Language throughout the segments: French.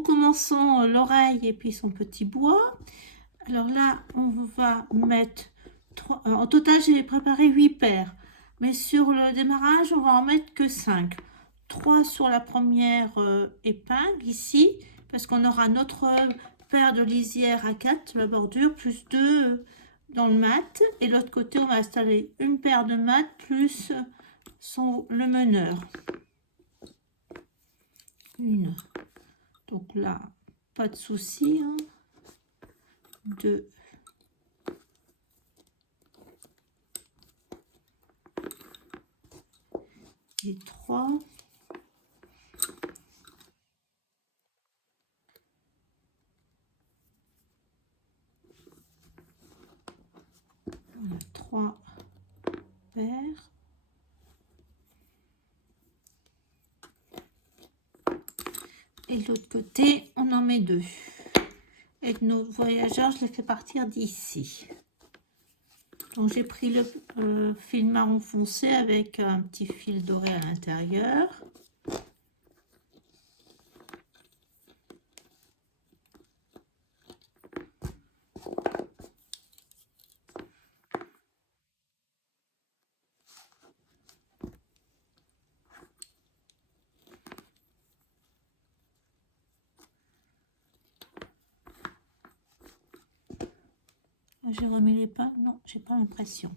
nous commençons l'oreille et puis son petit bois. Alors là, on va mettre 3, en total, j'ai préparé 8 paires. Mais sur le démarrage, on va en mettre que 5. 3 sur la première épingle ici, parce qu'on aura notre paire de lisière à 4 sur la bordure, plus 2 dans le mat. Et de l'autre côté, on va installer une paire de mat plus le meneur. Une. Donc là, pas de souci. 2. Et 3. On a 3 paires. Et de l'autre côté, on en met 2. Et nos voyageurs, je les fais partir d'ici. Donc j'ai pris le fil marron foncé avec un petit fil doré à l'intérieur. J'ai remis les pinces, non, j'ai pas l'impression.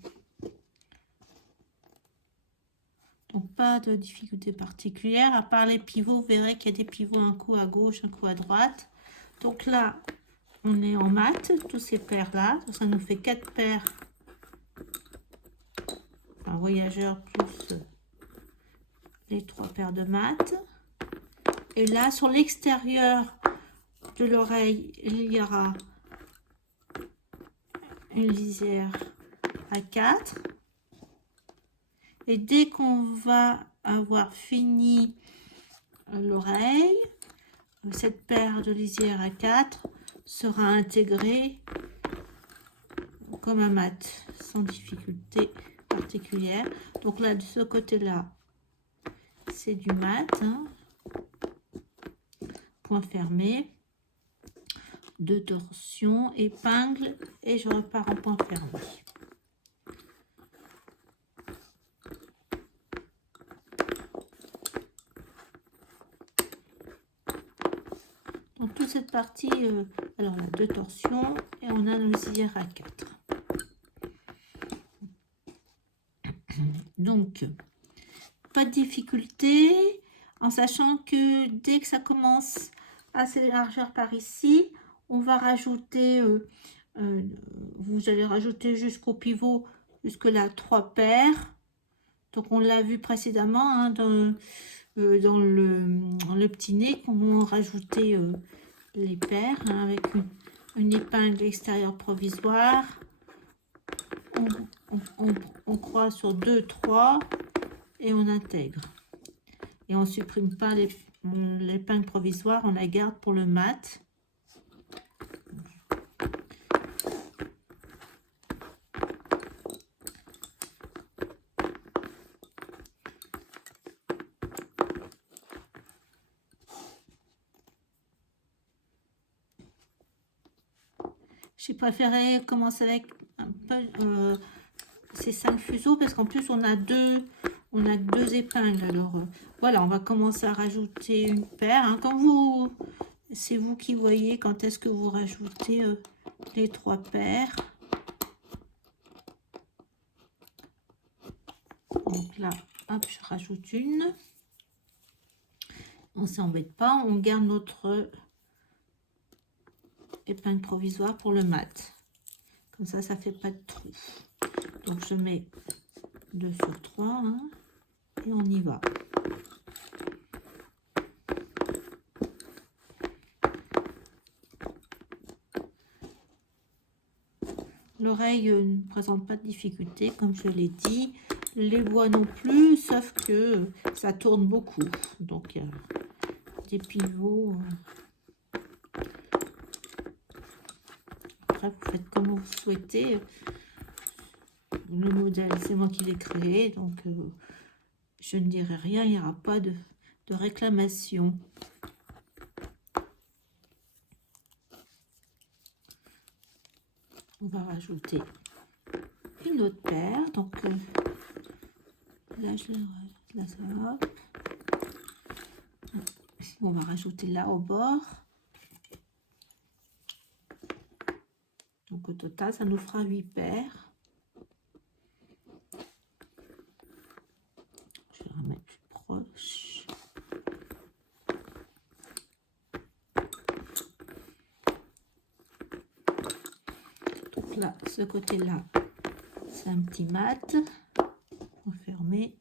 Donc pas de difficulté particulière, à part les pivots, vous verrez qu'il y a des pivots un coup à gauche, un coup à droite. Donc là, on est en mat, tous ces paires-là, donc ça nous fait 4 paires, un voyageur plus les 3 paires de mat. Et là, sur l'extérieur de l'oreille, il y aura une lisière à 4. Et dès qu'on va avoir fini l'oreille, cette paire de lisière à 4 sera intégrée comme un mat, sans difficulté particulière. Donc là, de ce côté-là, c'est du mat. Point fermé. 2 torsions, épingle, et je repars en point fermé. Donc toute cette partie, alors là, 2 torsions, et on a nos lisières à 4. Donc, pas de difficulté, en sachant que dès que ça commence à s'élargir par ici, on va rajouter, vous allez rajouter jusqu'au pivot, jusque là 3 paires. Donc on l'a vu précédemment hein, dans le petit nez, qu'on rajoutait les paires hein, avec une épingle extérieure provisoire. On croise sur 2, 3 et on intègre. Et on ne supprime pas l'épingle provisoire, on la garde pour le mat. J'ai préféré commencer avec un peu ces 5 fuseaux parce qu'en plus on a deux épingles. Alors voilà, on va commencer à rajouter une paire. Hein. C'est vous qui voyez quand est-ce que vous rajoutez les 3 paires. Donc là, hop, je rajoute une. On s'embête pas, on garde notre épingle provisoire pour le mat. Comme ça, ça fait pas de trou. Donc je mets 2 sur 3 hein, et on y va. L'oreille ne présente pas de difficulté, comme je l'ai dit. Les bois non plus, sauf que ça tourne beaucoup. Donc il y a des pivots. Après, vous faites comme vous souhaitez. Le modèle, c'est moi qui l'ai créé, donc je ne dirai rien, il n'y aura pas de réclamation. on va rajouter une autre paire. Donc là, là ça va. On va rajouter là au bord. Donc au total, ça nous fera 8 paires. Je vais la remettre plus proche. Donc là, ce côté-là, c'est un petit mat. On va fermer.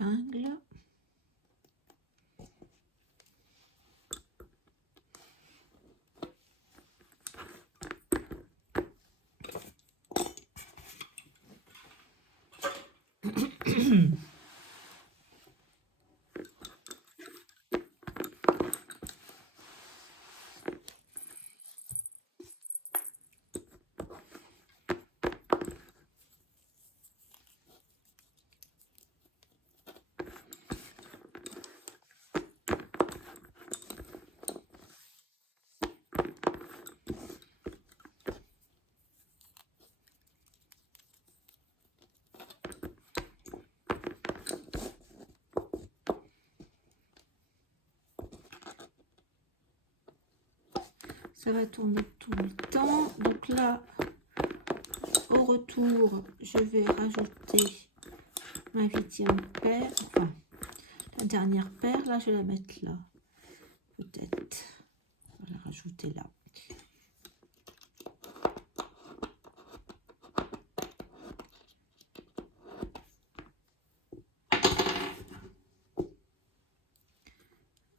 Épingle. Ça va tourner tout le temps. Donc là, au retour, je vais rajouter ma 8e paire. Enfin, la dernière paire. Là, je vais la mettre là. Peut-être. On va la rajouter là.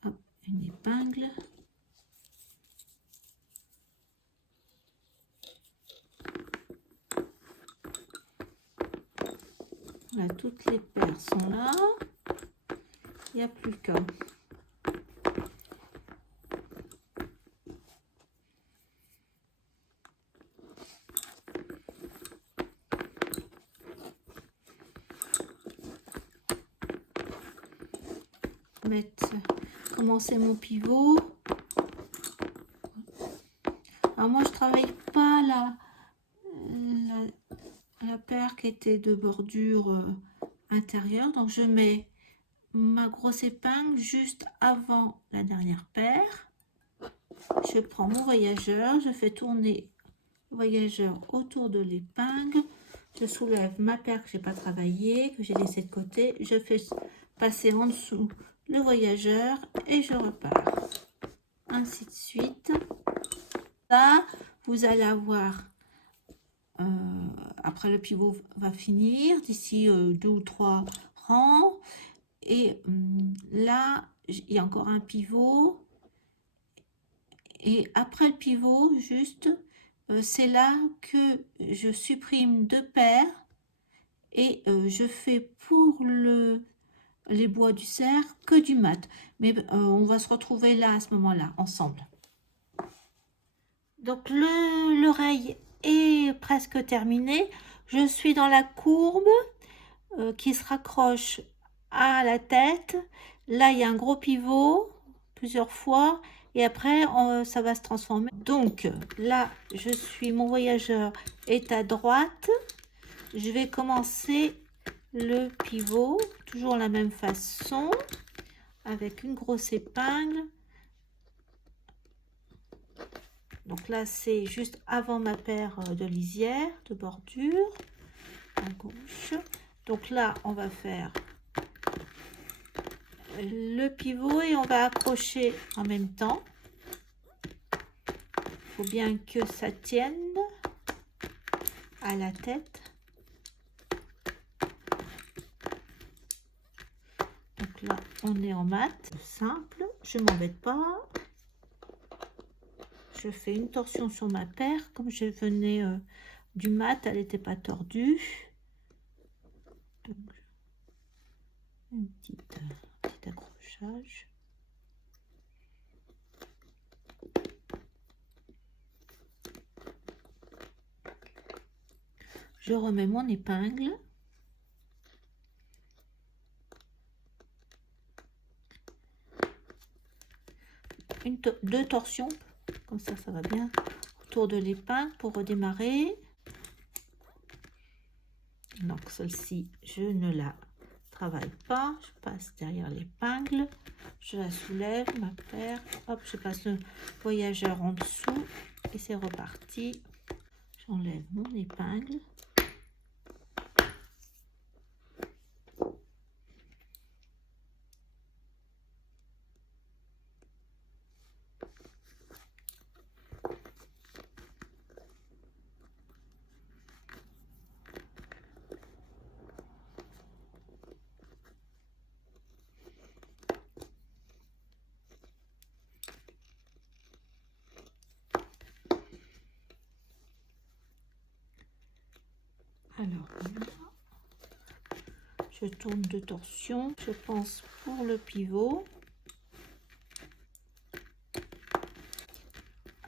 Hop, une épingle. Là, toutes les paires sont là. Il n'y a plus qu'à commencer mon pivot. Alors moi, je travaille pas la paire qui était de bordure intérieure, donc je mets ma grosse épingle juste avant la dernière paire. Je prends mon voyageur, je fais tourner le voyageur autour de l'épingle, je soulève ma paire que j'ai pas travaillé, que j'ai laissé de côté, je fais passer en dessous le voyageur et je repars, ainsi de suite. Là, vous allez avoir après le pivot va finir d'ici 2 ou 3 rangs, et là il y a encore un pivot, et après le pivot juste c'est là que je supprime 2 paires et je fais pour les bois du cerf que du mat, mais on va se retrouver là à ce moment là ensemble. Donc l'oreille est presque terminée. Je suis dans la courbe qui se raccroche à la tête. Là, il y a un gros pivot plusieurs fois et après, ça va se transformer. Donc là, mon voyageur est à droite. Je vais commencer le pivot, toujours la même façon, avec une grosse épingle. Donc là, c'est juste avant ma paire de lisière, de bordure, à gauche. Donc là, on va faire le pivot et on va accrocher en même temps. Il faut bien que ça tienne à la tête. Donc là, on est en mat, simple, je ne m'embête pas. Je fais une torsion sur ma paire, comme je venais du mat, elle n'était pas tordue. Donc, une petite accroche. accrochage. Je remets mon épingle. Deux torsions, comme ça va bien autour de l'épingle pour redémarrer. Donc celle-ci, je ne la travaille pas, je passe derrière l'épingle, je la soulève, ma paire, hop, je passe le voyageur en dessous et c'est reparti. J'enlève mon épingle. Alors voilà, je tourne de torsion, je pense pour le pivot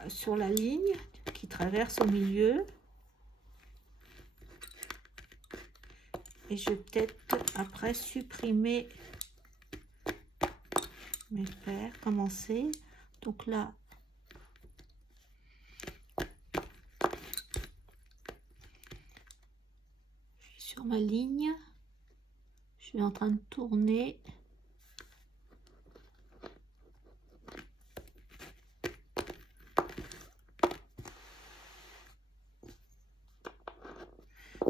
sur la ligne qui traverse au milieu et je vais peut-être après supprimer mes paires, commencer. Donc là, sur ma ligne, je suis en train de tourner.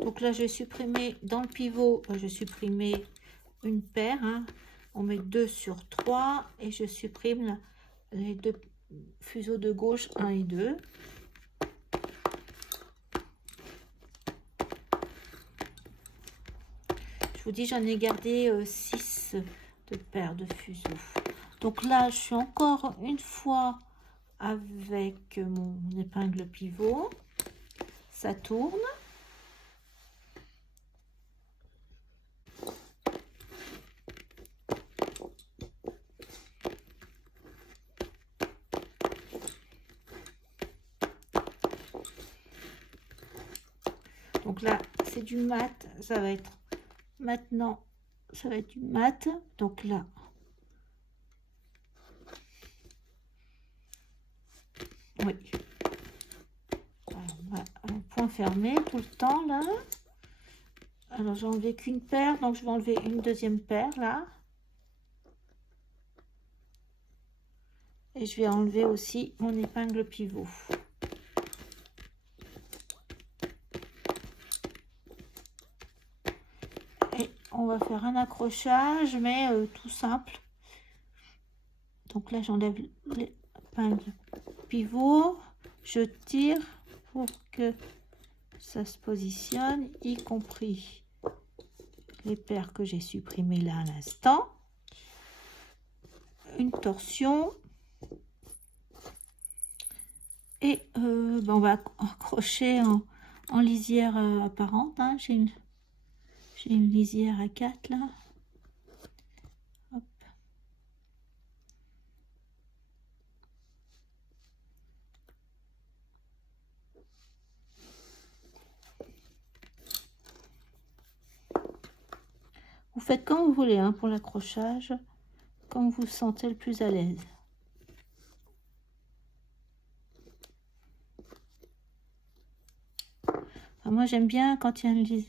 Donc là, je vais supprimer dans le pivot, je vais supprimer une paire, hein. On met 2 sur 3 et je supprime les deux fuseaux de gauche 1 et 2. Je vous dis, j'en ai gardé 6 de paires de fuseaux. Donc là, je suis encore une fois avec mon épingle pivot. Ça tourne. Donc là, c'est du mat. Ça va être maintenant, ça va être du mat. Donc là, oui. Alors, un point fermé tout le temps là. Alors j'ai enlevé qu'une paire, donc je vais enlever une deuxième paire là. Et je vais enlever aussi mon épingle pivot. Et on va faire un accrochage, mais tout simple. Donc là, j'enlève l'épingle pivot. Je tire pour que ça se positionne, y compris les paires que j'ai supprimées là à l'instant. Une torsion. Et on va accrocher en lisière apparente. Hein. J'ai une lisière à 4 là. Hop. Vous faites comme vous voulez hein, pour l'accrochage, comme vous vous sentez le plus à l'aise. Moi j'aime bien quand il y a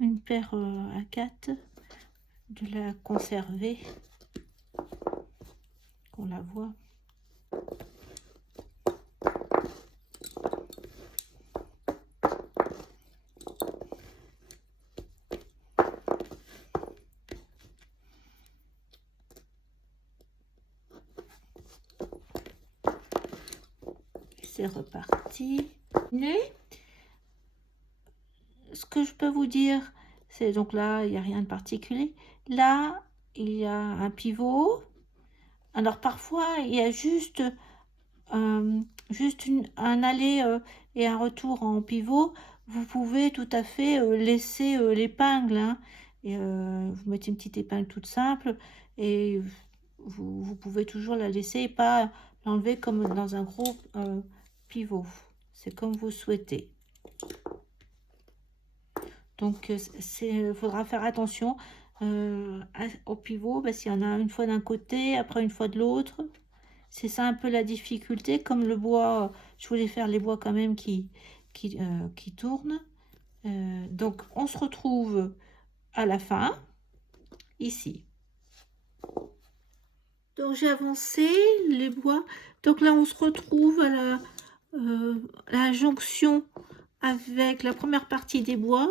une paire à 4 de la conserver, qu'on la voit. C'est reparti. Ce que je peux vous dire, c'est donc là, il n'y a rien de particulier. Là, il y a un pivot. Alors parfois, il y a juste un aller et un retour en pivot. Vous pouvez tout à fait laisser l'épingle. Hein, et, vous mettez une petite épingle toute simple et vous pouvez toujours la laisser et pas l'enlever comme dans un gros pivot. C'est comme vous souhaitez. Donc, il faudra faire attention au pivot, parce qu'il y en a une fois d'un côté, après une fois de l'autre. C'est ça un peu la difficulté, comme le bois, je voulais faire les bois quand même qui tournent. Donc, on se retrouve à la fin, ici. Donc, j'ai avancé les bois. Donc là, on se retrouve à la jonction avec la première partie des bois,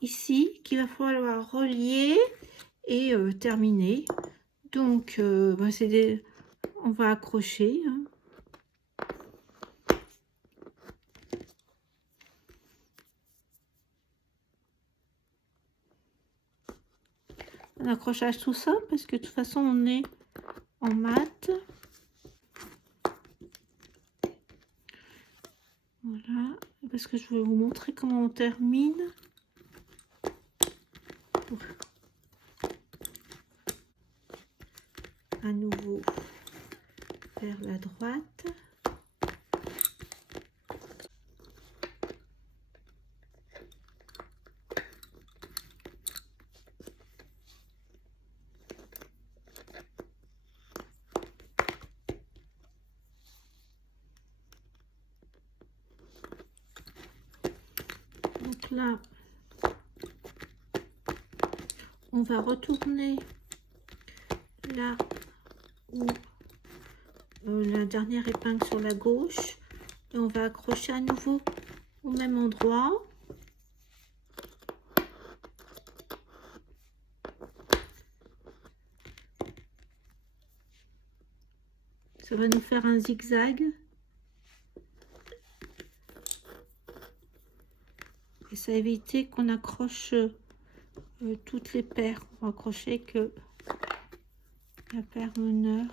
ici, qu'il va falloir relier et terminer. Donc, on va accrocher. Hein. Un accrochage tout simple, parce que de toute façon, on est en mat. Voilà, parce que je vais vous montrer comment on termine. À nouveau vers la droite. Donc là, on va retourner là où la dernière épingle sur la gauche et on va accrocher à nouveau au même endroit. Ça va nous faire un zigzag. Et ça va éviter qu'on accroche toutes les paires. On va accrocher que la paire meneur.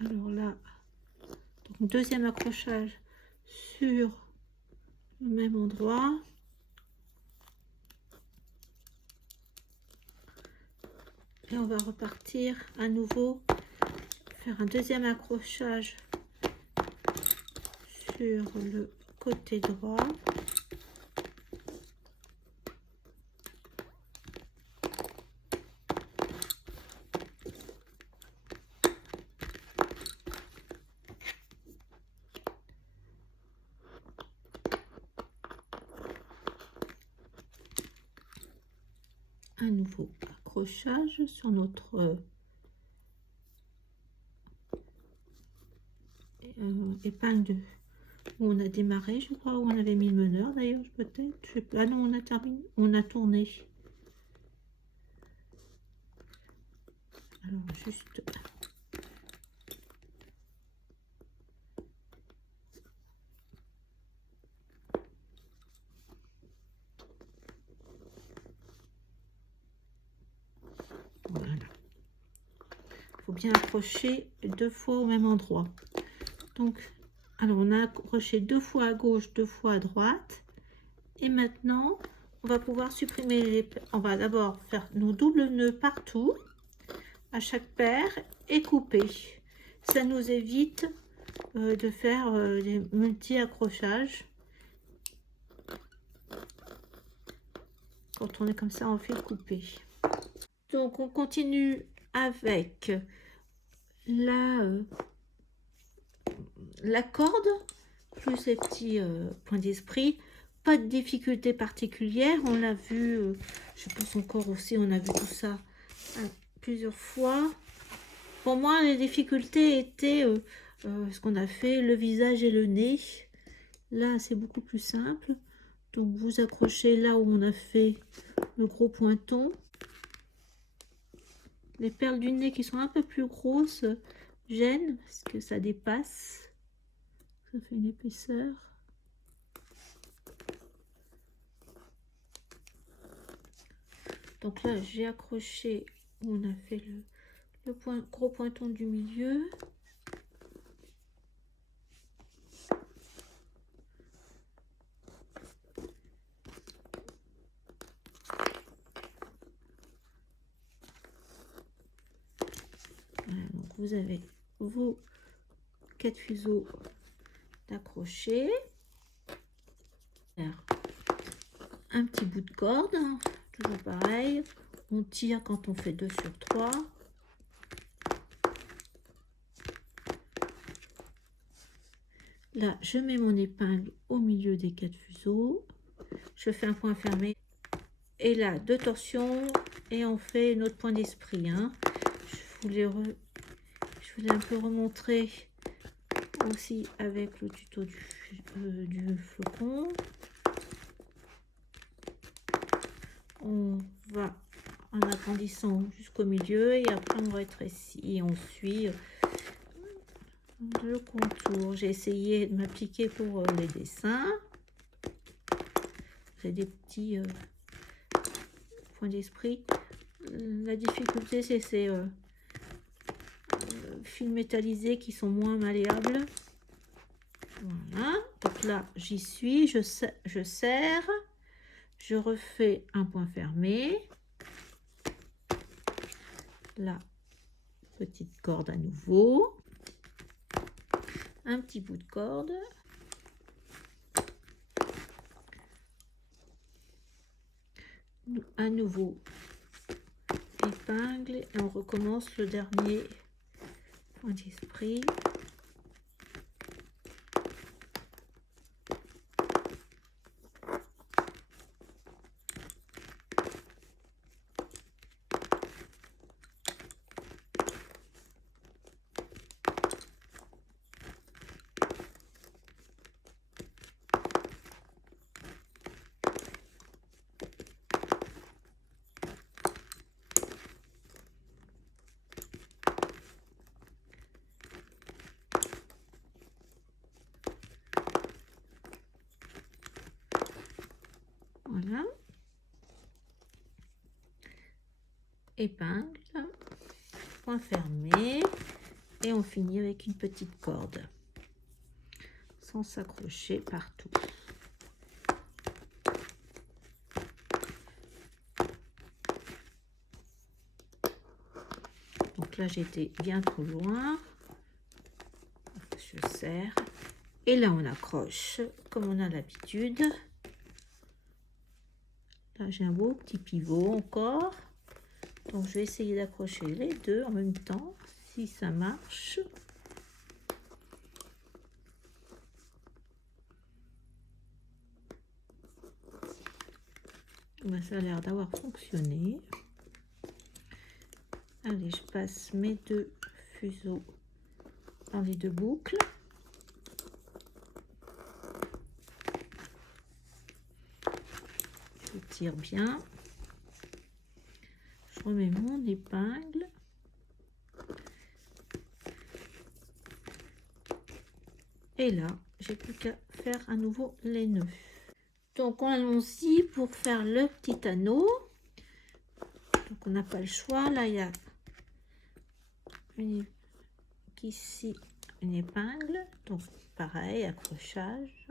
Alors là, donc deuxième accrochage sur le même endroit. Et on va repartir à nouveau, faire un deuxième accrochage sur le côté droit. Un nouveau accrochage sur notre épingle où on a démarré, je crois, où on avait mis le meneur d'ailleurs, peut-être, je sais pas. Ah non, on a terminé, on a tourné. Alors juste voilà. Il faut bien accrocher 2 fois au même endroit. Donc, alors on a accroché 2 fois à gauche, 2 fois à droite. Et maintenant, on va pouvoir supprimer les... On va d'abord faire nos doubles nœuds partout, à chaque paire, et couper. Ça nous évite de faire des multi-accrochages. Quand on est comme ça, on fait couper. Donc, on continue avec la corde, plus ces petits points d'esprit. Pas de difficulté particulière, on l'a vu, je pense encore aussi, on a vu tout ça plusieurs fois. Pour moi, les difficultés étaient ce qu'on a fait, le visage et le nez. Là, c'est beaucoup plus simple. Donc, vous accrochez là où on a fait le gros pointon. Les perles du nez qui sont un peu plus grosses gênent parce que ça dépasse. Ça fait une épaisseur. Donc là, j'ai accroché où on a fait le gros pointon du milieu. vous avez vos 4 fuseaux d'accrocher. Un petit bout de corde, hein, toujours pareil. On tire quand on fait 2 sur 3. Là, je mets mon épingle au milieu des 4 fuseaux. Je fais un point fermé. Et là, 2 torsions. Et on fait notre point d'esprit. Hein. Je voulais un peu remontrer aussi avec le tuto du flocon. On va en agrandissant jusqu'au milieu et après on rétrécit et on suit le contour. J'ai essayé de m'appliquer pour les dessins. J'ai des petits points d'esprit. La difficulté c'est ces fils métallisés qui sont moins malléables. Voilà, donc là j'y suis, je serre, je refais un point fermé. Là, petite corde à nouveau, un petit bout de corde, à nouveau épingle et on recommence le dernier point d'esprit. Voilà, épingle, point fermé et on finit avec une petite corde sans s'accrocher partout. Donc là j'étais bien trop loin, je serre et là on accroche comme on a l'habitude. Là j'ai un beau petit pivot encore, donc je vais essayer d'accrocher les deux en même temps si ça marche. Ben, ça a l'air d'avoir fonctionné. Allez, je passe mes 2 fuseaux dans les 2 boucles. Je tire bien. Je remets mon épingle. Et là, j'ai plus qu'à faire à nouveau les nœuds. Donc, allons-y pour faire le petit anneau. Donc, on n'a pas le choix. Là, il y a ici une épingle. Donc, pareil, accrochage.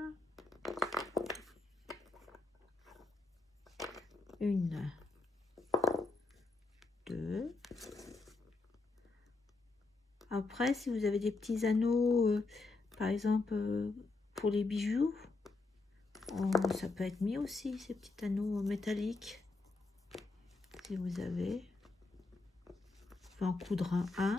Une, 2. Après, si vous avez des petits anneaux, par exemple, pour les bijoux, ça peut être mis aussi, ces petits anneaux métalliques. Si vous avez, on peut en coudre un.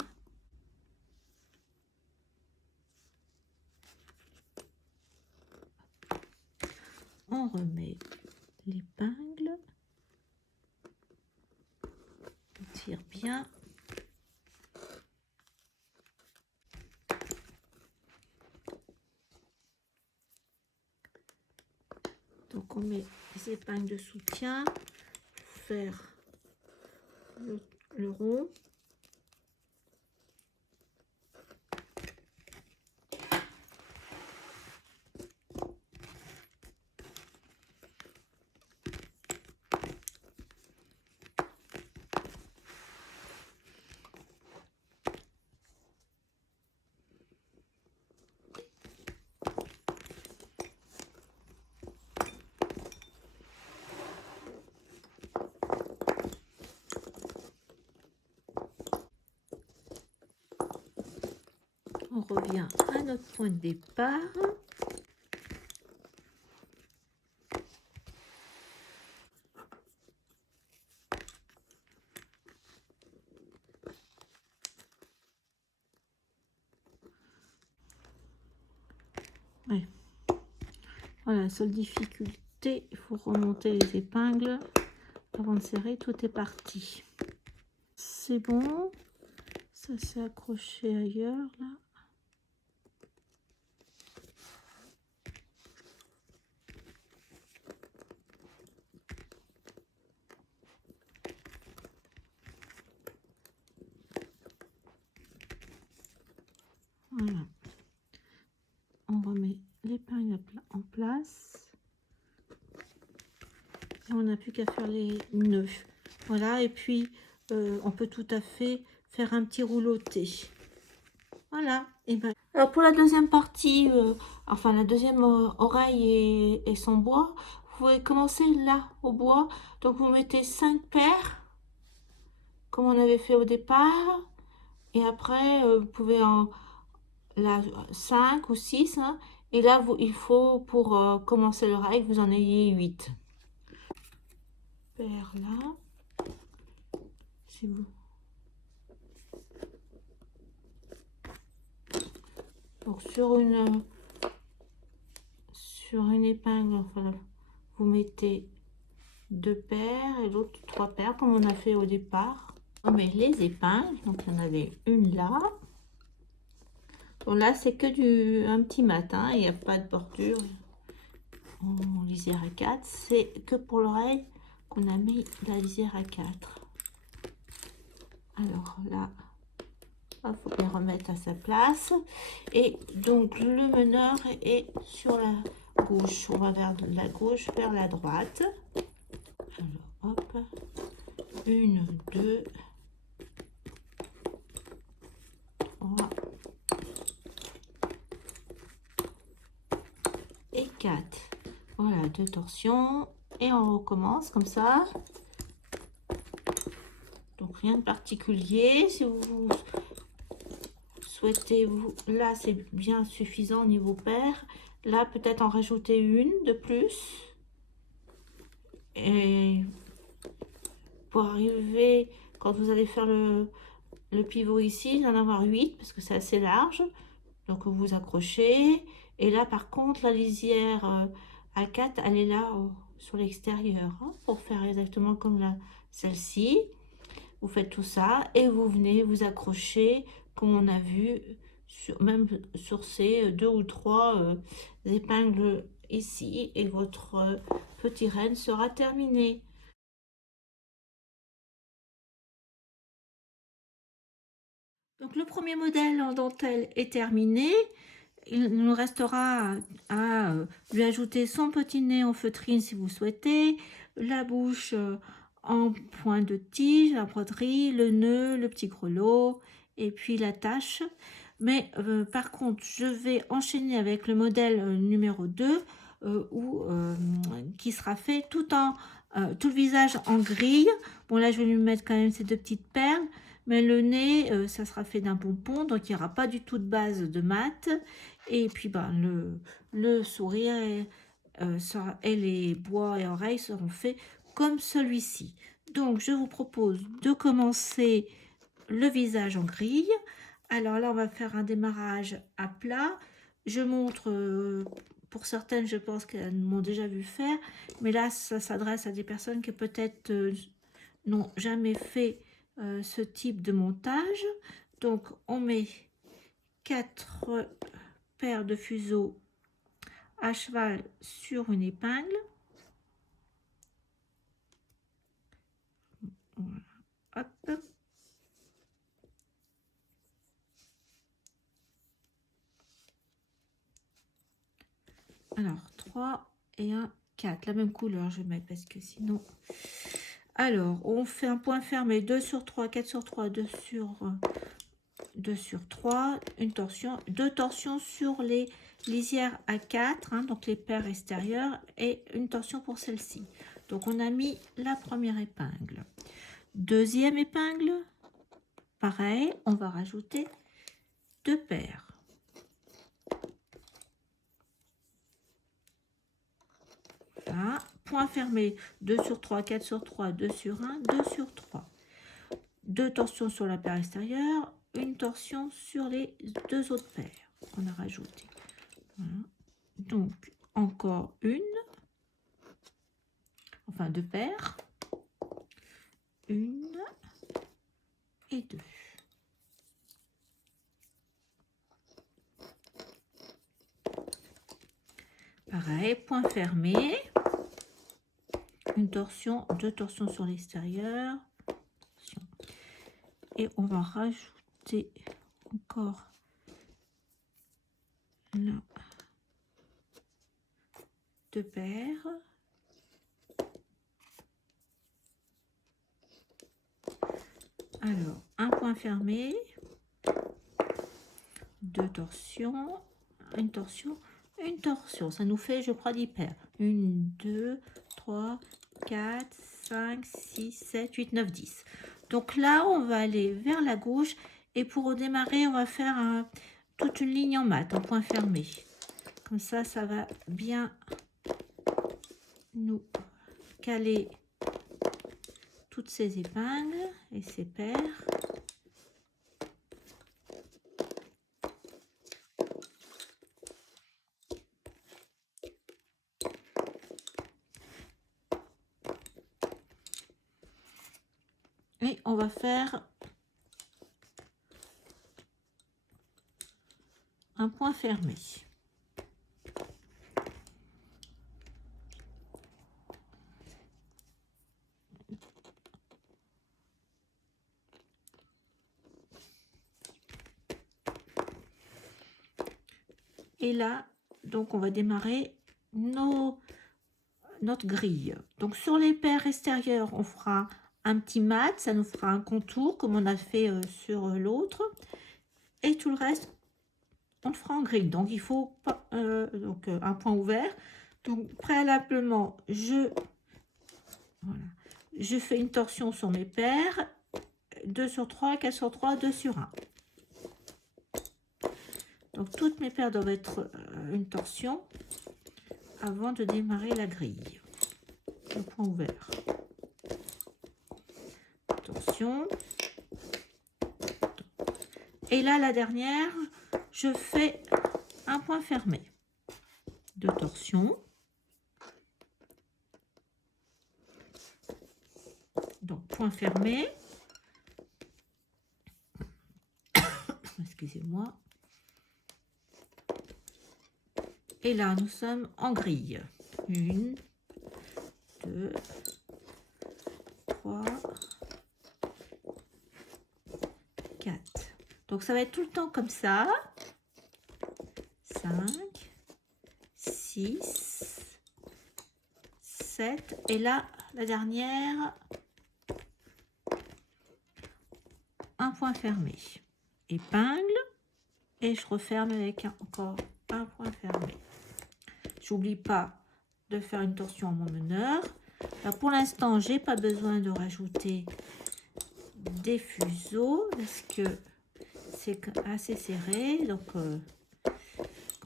On remet l'épingle. On tire bien. Donc on met les épingles de soutien pour faire le rond. revient à notre point de départ. Ouais. Voilà, la seule difficulté, il faut remonter les épingles avant de serrer. Tout est parti. C'est bon. Ça s'est accroché ailleurs là. Voilà. On remet l'épingle en place. Et on n'a plus qu'à faire les nœuds. Voilà, et puis on peut tout à fait faire un petit rouloté. Voilà. Et ben, alors pour la deuxième partie, enfin la deuxième oreille et son bois, vous pouvez commencer là au bois. Donc vous mettez 5 paires, comme on avait fait au départ. Et après, vous pouvez en là 5 ou 6. Hein, et là, il faut pour commencer l'oreille, vous en ayez 8. Paire là. Si vous... Donc sur une épingle, enfin, vous mettez 2 paires et l'autre 3 paires comme on a fait au départ. On met les épingles, donc il y en avait une là. Bon là c'est que un petit mat, hein, il n'y a pas de bordure en lisière à 4, c'est que pour l'oreille qu'on a mis la lisière à 4. Alors là, il faut les remettre à sa place. Et donc le meneur est sur la gauche. On va vers la gauche vers la droite. Alors hop, 1, 2, 3 et 4. Voilà, 2 torsions. Et on recommence comme ça. Donc rien de particulier. Si vous souhaitez, là c'est bien suffisant au niveau paire. Là peut-être en rajouter une de plus. Et pour arriver, quand vous allez faire le pivot ici, d'en avoir 8 parce que c'est assez large. Donc vous accrochez. Et là par contre la lisière à 4, elle est là sur l'extérieur, hein, pour faire exactement comme celle-ci. Vous faites tout ça et vous venez vous accrocher comme on a vu même sur ces 2 ou 3 épingles ici, et votre petit renne sera terminé. Donc le premier modèle en dentelle est terminé. Il nous restera à lui ajouter son petit nez en feutrine si vous souhaitez, la bouche en point de tige, la broderie, le nœud, le petit grelot et puis la tache. Mais par contre, je vais enchaîner avec le modèle numéro 2 qui sera fait tout le visage en grille. Bon là, je vais lui mettre quand même ces 2 petites perles. Mais le nez, ça sera fait d'un pompon, donc il n'y aura pas du tout de base de mat. Et puis le sourire et les bois et oreilles seront faits comme celui-ci. Donc je vous propose de commencer le visage en grille. Alors là, on va faire un démarrage à plat. Je montre, pour certaines, je pense qu'elles m'ont déjà vu faire. Mais là, ça s'adresse à des personnes qui peut-être n'ont jamais fait ce type de montage. Donc on met 4 paires de fuseaux à cheval sur une épingle. Voilà. Hop. Alors 3 et un 4, la même couleur je mets parce que sinon... Alors on fait un point fermé, 2 sur 3, 4 sur 3, 2 sur 3, une torsion, 2 torsions sur les lisières à 4, hein, donc les paires extérieures, et une torsion pour celle-ci. Donc on a mis la première épingle. Deuxième épingle, pareil, on va rajouter 2 paires. point fermé, 2 sur 3, 4 sur 3, 2 sur 1, 2 sur 3. 2 torsions sur la paire extérieure, une torsion sur les 2 autres paires qu'on a rajoutées. Voilà. Donc, encore une, enfin 2 paires, 1 et 2. Pareil, point fermé, une torsion, 2 torsions sur l'extérieur, et on va rajouter encore là 2 paires. Alors, un point fermé, 2 torsions, une torsion, une torsion. Ça nous fait, je crois, 10 paires. 1, 2, 3, 4, 5, 6, 7, 8, 9, 10. Donc là, on va aller vers la gauche. Et pour redémarrer, on va faire toute une ligne en mat, en point fermé. Comme ça va bien nous caler toutes ces épingles et ces paires. Et on va faire un point fermé. Et là, donc on va démarrer notre grille. Donc sur les paires extérieures, on fera un petit mat, ça nous fera un contour comme on a fait sur l'autre. Et tout le reste, on le fera en grille. Donc il faut pas, un point ouvert. Donc préalablement, je fais une torsion sur mes paires. 2 sur 3, 4 sur 3, 2 sur 1. Donc toutes mes paires doivent être une torsion avant de démarrer la grille. Le point ouvert. Torsion. Et là, la dernière, je fais un point fermé. 2 torsions. Donc point fermé. Excusez-moi. Et là, nous sommes en grille. 1, 2, 3, 4. Donc, ça va être tout le temps comme ça. 5, 6, 7. Et là, la dernière, un point fermé. Épingle. Et je referme avec encore un point fermé. J'oublie pas de faire une torsion à mon meneur. Là, pour l'instant, j'ai pas besoin de rajouter des fuseaux parce que c'est assez serré. Donc, comme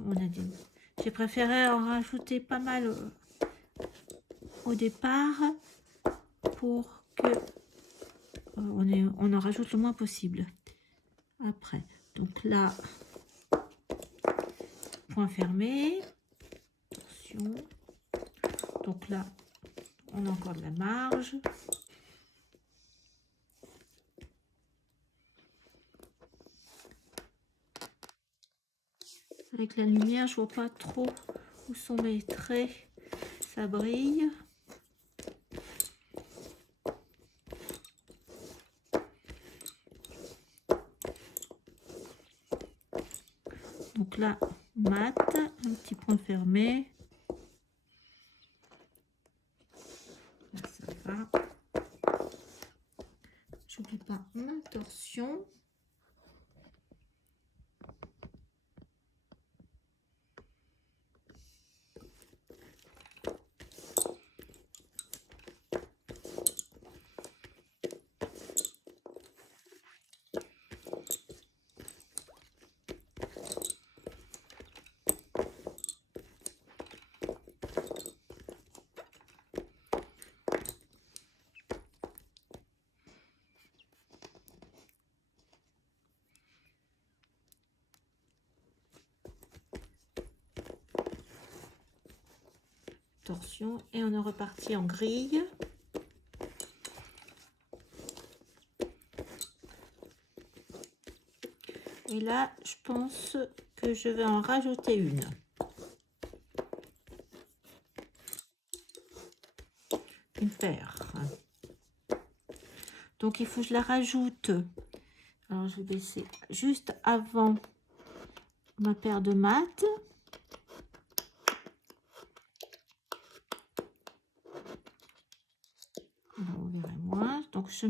on a dit, j'ai préféré en rajouter pas mal au départ pour que on en rajoute le moins possible après. Donc là, point fermé. Attention. Donc là, on a encore de la marge. Avec la lumière, je vois pas trop où sont mes traits. Ça brille. Donc là, mat, un petit point fermé. Là, ça va. J'oublie pas ma torsion. torsion et on est reparti en grille. Et là, je pense que je vais en rajouter une paire. Donc il faut que je la rajoute. Alors je vais baisser juste avant ma paire de maths. Alors, on verra moins. Donc je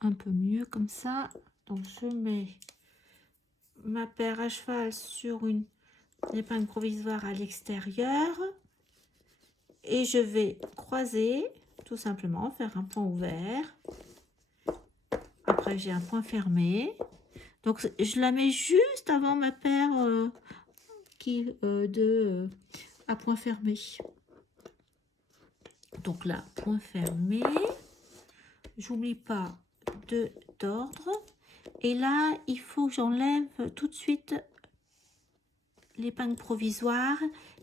un peu mieux comme ça. Donc je mets ma paire à cheval sur une épingle provisoire à l'extérieur et je vais croiser tout simplement, faire un point ouvert. Après j'ai un point fermé. Donc je la mets juste avant ma paire à point fermé. Donc là, point fermé. J'oublie pas de tordre. Et là, il faut que j'enlève tout de suite l'épingle provisoire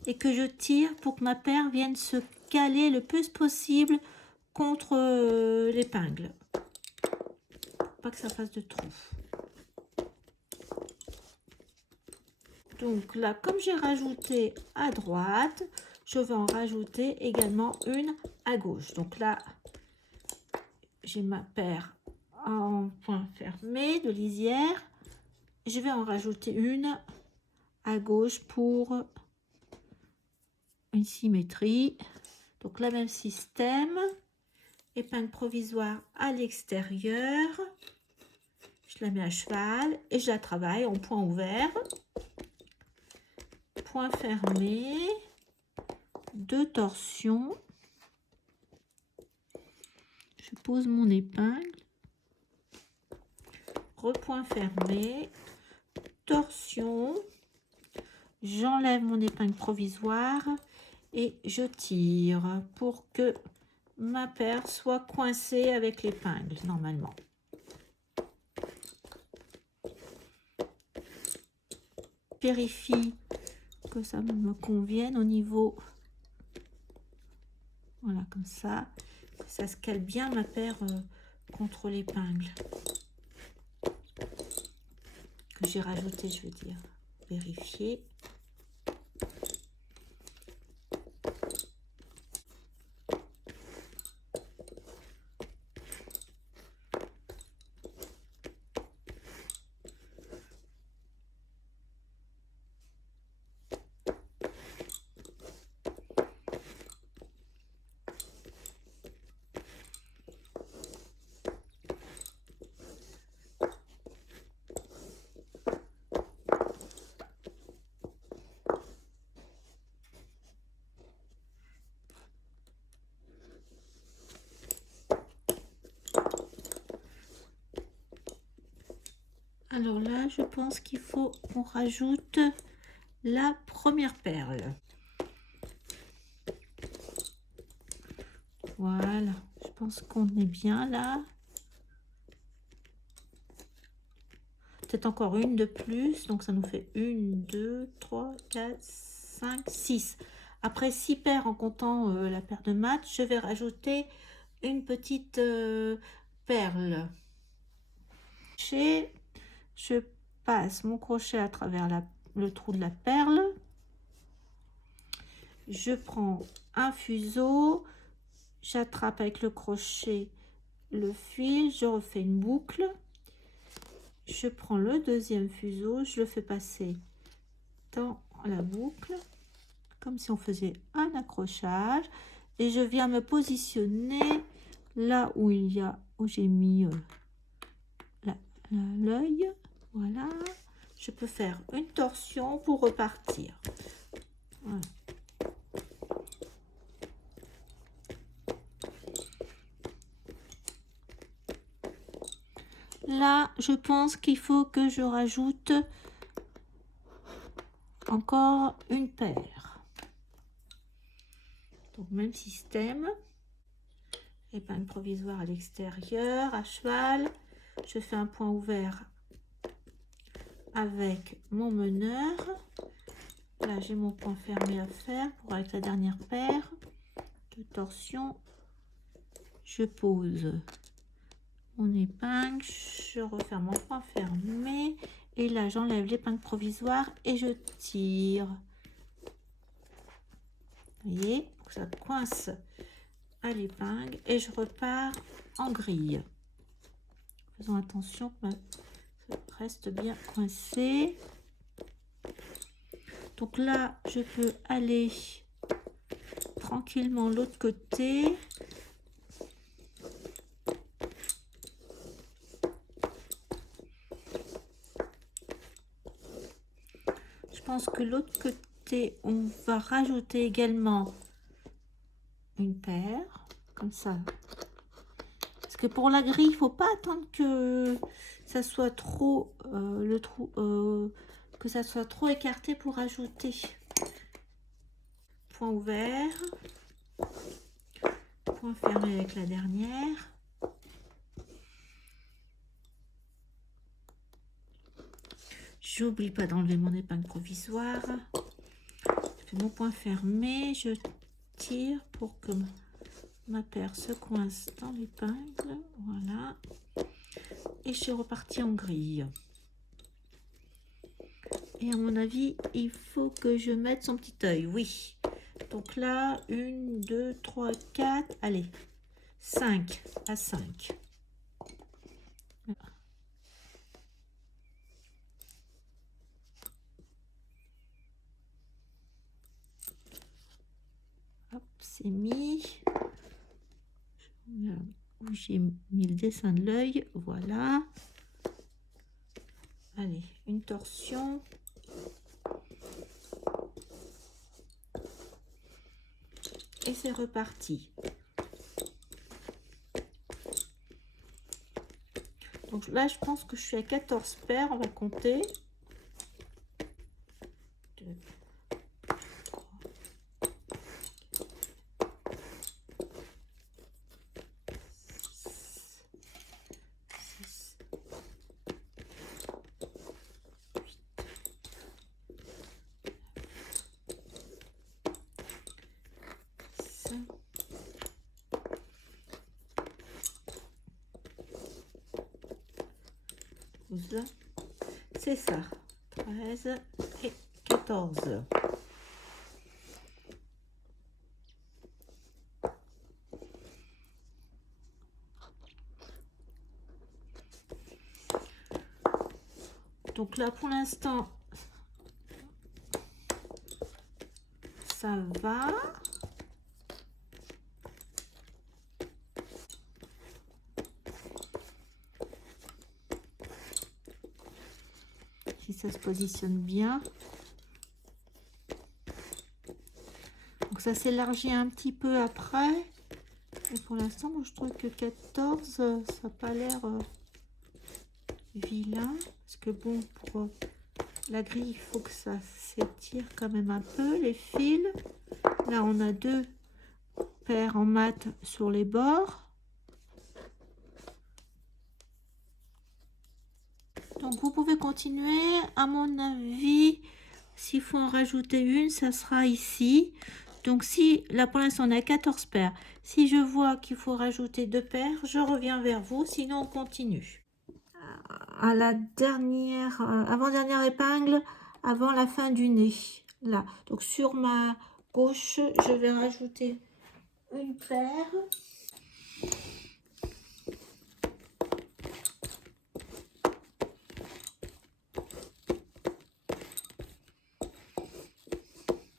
et que je tire pour que ma paire vienne se caler le plus possible contre l'épingle. Pas que ça fasse de trou. Donc là, comme j'ai rajouté à droite, je vais en rajouter également une à gauche. Donc là, j'ai ma paire en point fermé de lisière. Je vais en rajouter une à gauche pour une symétrie. Donc là, même système. Épingle provisoire à l'extérieur. Je la mets à cheval et je la travaille en point ouvert. Point fermé. 2 torsions. Je pose mon épingle. Repoint fermé. Torsion. J'enlève mon épingle provisoire et je tire pour que ma paire soit coincée avec l'épingle normalement. Vérifie que ça me convienne au niveau, voilà, comme ça se cale bien ma paire contre l'épingle que j'ai rajouté, je veux dire. Vérifier. Alors là, je pense qu'il faut qu'on rajoute la première perle. Voilà, je pense qu'on est bien là. Peut-être encore une de plus, donc ça nous fait 1, 2, 3, 4, 5, 6. Après 6 paires en comptant la paire de maths, je vais rajouter une petite perle. Je passe mon crochet à travers le trou de la perle. Je prends un fuseau, j'attrape avec le crochet le fil, je refais une boucle. Je prends le deuxième fuseau, je le fais passer dans la boucle, comme si on faisait un accrochage. Et je viens me positionner là où j'ai mis l'œil. Voilà, je peux faire une torsion pour repartir. Voilà. Là, je pense qu'il faut que je rajoute encore une paire. Donc, même système. Épingle provisoire à l'extérieur, à cheval. Je fais un point ouvert avec mon meneur. Là, j'ai mon point fermé à faire pour avec la dernière paire de torsions. Je pose mon épingle, je referme mon point fermé et là, j'enlève l'épingle provisoire et je tire. Vous voyez, ça coince à l'épingle et je repars en grille. Faisons attention que ça reste bien coincé. Donc là, je peux aller tranquillement de l'autre côté. Je pense que l'autre côté, on va rajouter également une paire, comme ça. Parce que pour la grille, il ne faut pas attendre que ça soit trop le trou, que ça soit trop écarté pour ajouter. Point ouvert, point fermé avec la dernière. J'oublie pas d'enlever mon épingle provisoire. Je fais mon point fermé, je tire pour que ma paire se coince dans l'épingle. Voilà. Et je suis repartie en grille. Et à mon avis, il faut que je mette son petit œil. Oui. Donc là, 1, 2, 3, 4. Allez, 5 à 5. Hop, c'est mis. Où j'ai mis le dessin de l'œil. Voilà. Allez, une torsion. Et c'est reparti. Donc là, je pense que je suis à 14 paires. On va compter. 2, 3, 6, 8, 5, 12, c'est ça, 13 et 14. Donc là, pour l'instant, ça va. Si ça se positionne bien. Donc ça s'élargit un petit peu après. Et pour l'instant, moi je trouve que 14, ça n'a pas l'air vilain. Parce que bon, pour la grille, il faut que ça s'étire quand même un peu, les fils. Là, on a 2 paires en mat sur les bords. Donc vous pouvez continuer. À mon avis, s'il faut en rajouter une, ça sera ici. Donc si, là pour l'instant on a 14 paires. Si je vois qu'il faut rajouter 2 paires, je reviens vers vous, sinon on continue. À la dernière, avant-dernière épingle, avant la fin du nez. Là, donc sur ma gauche, je vais rajouter une paire.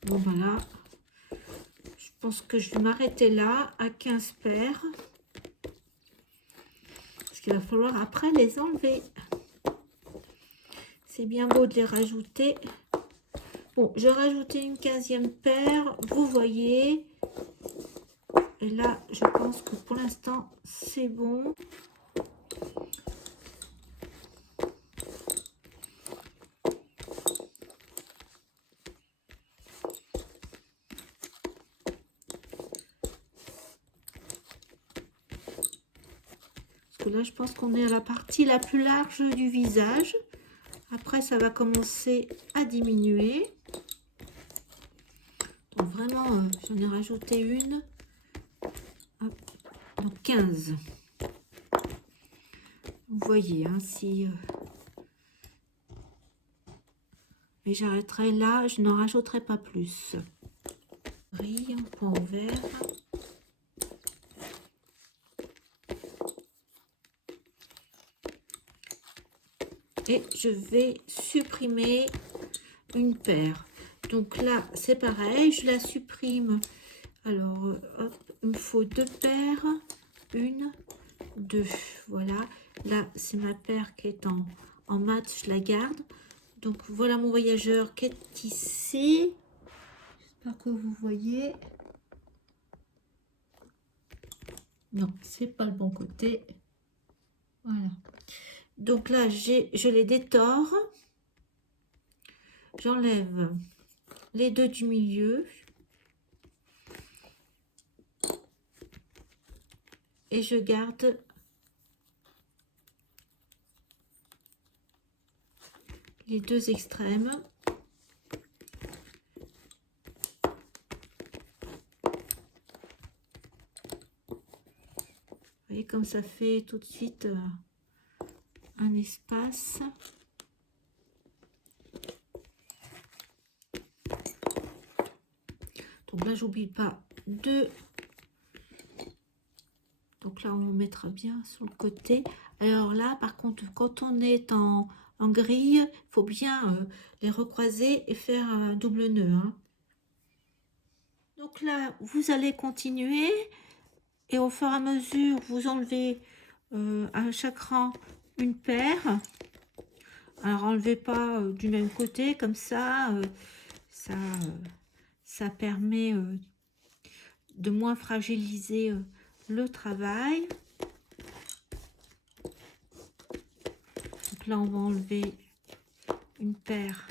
Bon voilà, je pense que je vais m'arrêter là à 15 paires. Parce qu'il va falloir après les enlever. C'est bien beau de les rajouter. Bon, j'ai rajouté une 15e paire, vous voyez. Et là, je pense que pour l'instant, c'est bon. Là, je pense qu'on est à la partie la plus large du visage. Après, ça va commencer à diminuer. vraiment, j'en ai rajouté une. Hop, donc 15. Vous voyez, hein, si... mais j'arrêterai là, je n'en rajouterai pas plus. Gris en point ouvert. Et je vais supprimer une paire. Donc là, c'est pareil, je la supprime. Alors, hop, il me faut 2 paires. 1, 2. Voilà. Là, c'est ma paire qui est en mat, je la garde. Donc, voilà mon voyageur qui est ici. J'espère que vous voyez. Non, c'est pas le bon côté. Voilà. Donc là, je les détore. J'enlève les deux du milieu. Et je garde les deux extrêmes. Vous voyez comme ça fait tout de suite un espace. Donc là, j'oublie pas deux. Donc là, on mettra bien sur le côté. Alors là, par contre, quand on est en grille, il faut bien les recroiser et faire un double nœud. Hein. Donc là, vous allez continuer et au fur et à mesure, vous enlevez à chaque rang une paire. Alors, enlevez pas du même côté, comme ça, ça permet de moins fragiliser le travail. Donc là, on va enlever une paire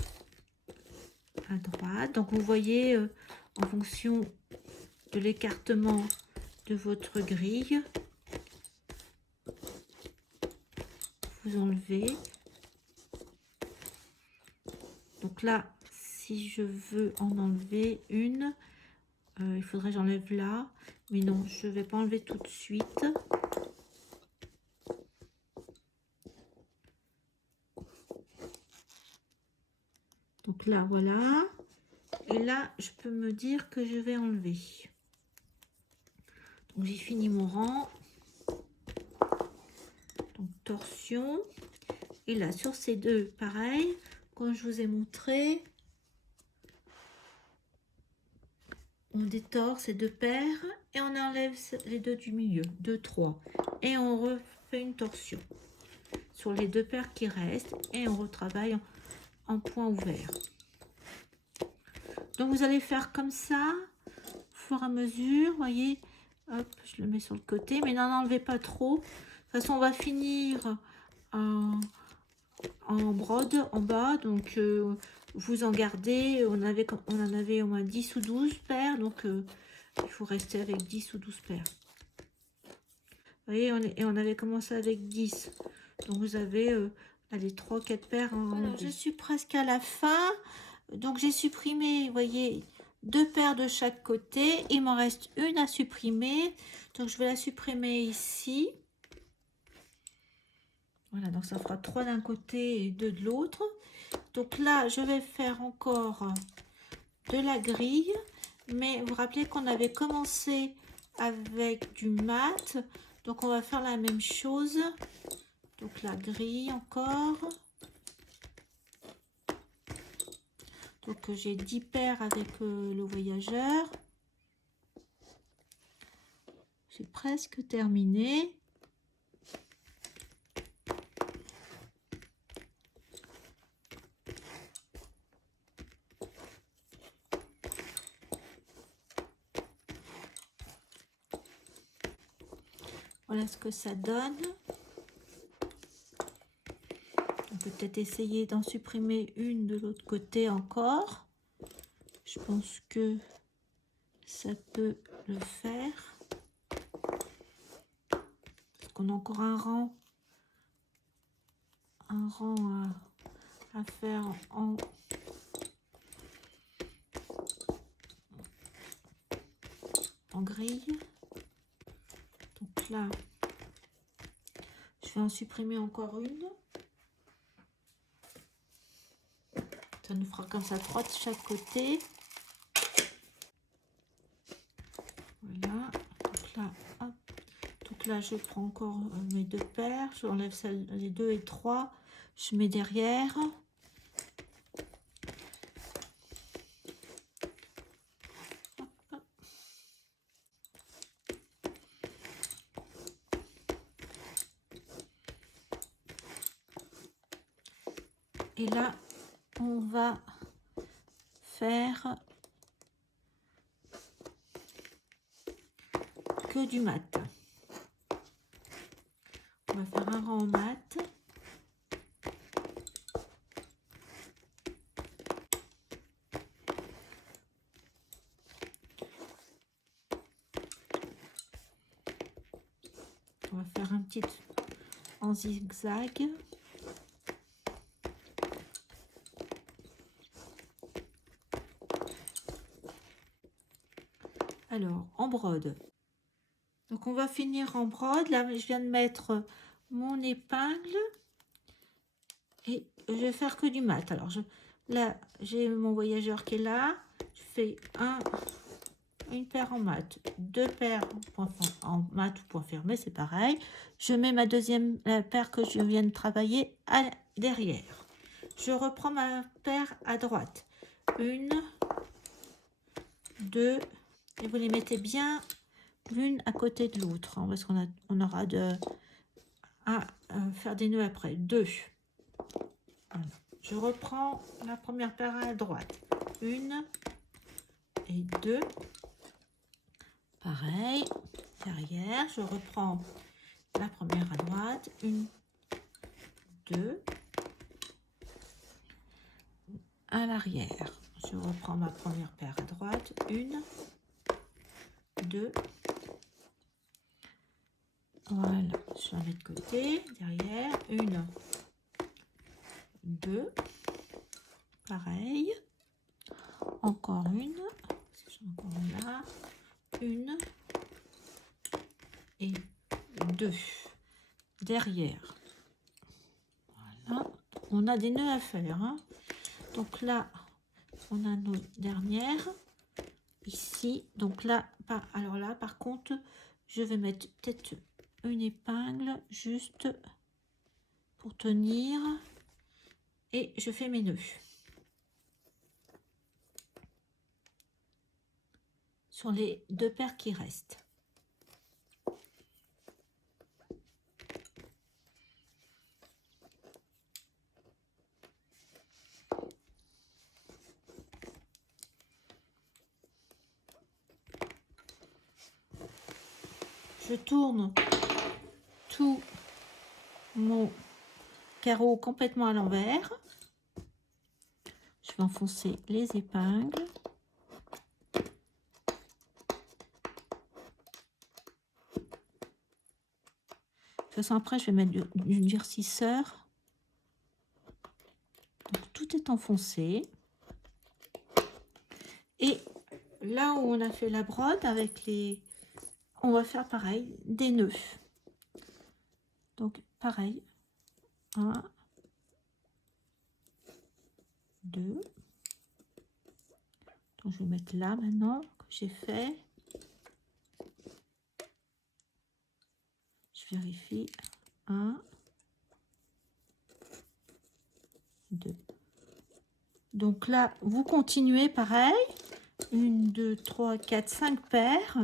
à droite. Donc, vous voyez, en fonction de l'écartement de votre grille, vous enlevez. Donc là, si je veux en enlever une, il faudrait que j'enlève là. Mais non, je ne vais pas enlever tout de suite. Donc là, voilà. Et là, je peux me dire que je vais enlever. Donc j'ai fini mon rang. Donc torsion. Et là, sur ces deux, pareil. Quand je vous ai montré, on détord ces deux paires et on enlève les deux du milieu. 2, 3. Et on refait une torsion sur les deux paires qui restent. Et on retravaille en point ouvert. Donc vous allez faire comme ça, au fur et à mesure, voyez, hop, je le mets sur le côté, mais n'en enlevez pas trop. De toute façon, on va finir en brode en bas, donc vous en gardez, on en avait au moins 10 ou 12 paires, donc il faut rester avec 10 ou 12 paires. Vous voyez, on avait commencé avec 10, donc vous avez allez, 3-4 paires. Alors, je suis presque à la fin. Donc j'ai supprimé, vous voyez, 2 paires de chaque côté. Il m'en reste une à supprimer. Donc je vais la supprimer ici. Voilà, donc ça fera 3 d'un côté et 2 de l'autre. Donc là, je vais faire encore de la grille. Mais vous vous rappelez qu'on avait commencé avec du mat. Donc on va faire la même chose. Donc la grille encore. Donc j'ai 10 paires avec le voyageur. C'est presque terminé. Voilà ce que ça donne. On peut peut-être essayer d'en supprimer une de l'autre côté encore. Je pense que ça peut le faire. Parce qu'on a encore un rang à faire en grille. Donc là, je vais en supprimer encore une. Ça nous fera comme ça 3 de chaque côté. Voilà. Donc là, hop. Donc là, je prends encore mes 2 paires. J'enlève les 2 et 3. Je mets derrière. Et là, on va faire que du mat. On va faire un rang en mat. On va faire un petit en zigzag. Alors, en brode. Donc, on va finir en brode. Là, je viens de mettre mon épingle. Et je vais faire que du mat. Alors, là, j'ai mon voyageur qui est là. Je fais une paire en mat, 2 paires en mat ou point fermé, c'est pareil. Je mets ma deuxième paire que je viens de travailler derrière. Je reprends ma paire à droite. 1, 2, et vous les mettez bien l'une à côté de l'autre, hein, parce qu'on aura à faire des nœuds après. 2. Voilà. Je reprends la première paire à droite. 1 et 2. Pareil, derrière, je reprends la première à droite, 1, 2, à l'arrière, je reprends ma première paire à droite, 1, 2, voilà, je la mets de côté, derrière, 1, 2, pareil, encore une, parce que j'ai encore une là, 1 et 2, derrière, voilà, on a des nœuds à faire, hein. Donc là, on a nos dernières ici. Donc là, alors là, par contre, je vais mettre peut-être une épingle juste pour tenir. Et je fais mes nœuds. Sur les 2 paires qui restent. Je tourne tout mon carreau complètement à l'envers. Je vais enfoncer les épingles. De toute façon, après, je vais mettre du durcisseur. Donc, tout est enfoncé. Et là où on a fait la brode avec on va faire pareil, des nœuds. Donc, pareil. 1, 2. Donc, je vais mettre là maintenant que j'ai fait. Je vérifie. 1, 2. Donc là, vous continuez pareil. 1, 2, 3, 4, 5 paires.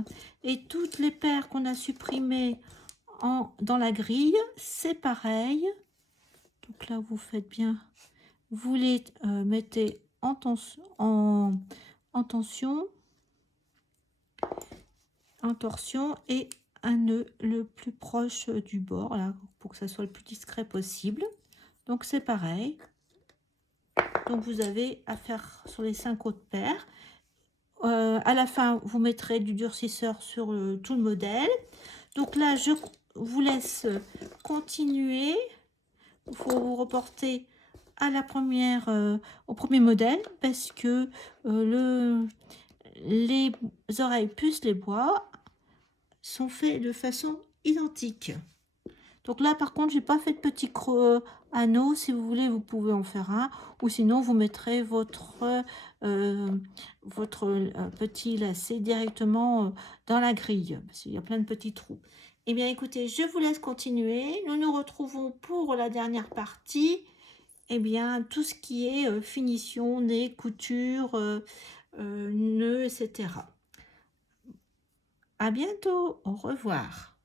Et toutes les paires qu'on a supprimées dans la grille, c'est pareil. Donc là, vous faites bien. Vous les mettez en tension, en torsion et un nœud le plus proche du bord là pour que ça soit le plus discret possible. Donc c'est pareil. Donc vous avez à faire sur les 5 autres paires. À la fin, vous mettrez du durcisseur sur tout le modèle. Donc là, je vous laisse continuer. Il faut vous reporter à la première, au premier modèle parce que les oreilles plus les bois sont faits de façon identique. Donc là, par contre, j'ai pas fait de petit creux anneau. Si vous voulez, vous pouvez en faire un. Ou sinon, vous mettrez votre petit lacet directement dans la grille. Parce qu'il y a plein de petits trous. Eh bien, écoutez, je vous laisse continuer. Nous nous retrouvons pour la dernière partie. Eh bien, tout ce qui est finition, nez, couture, nœuds, etc. À bientôt. Au revoir.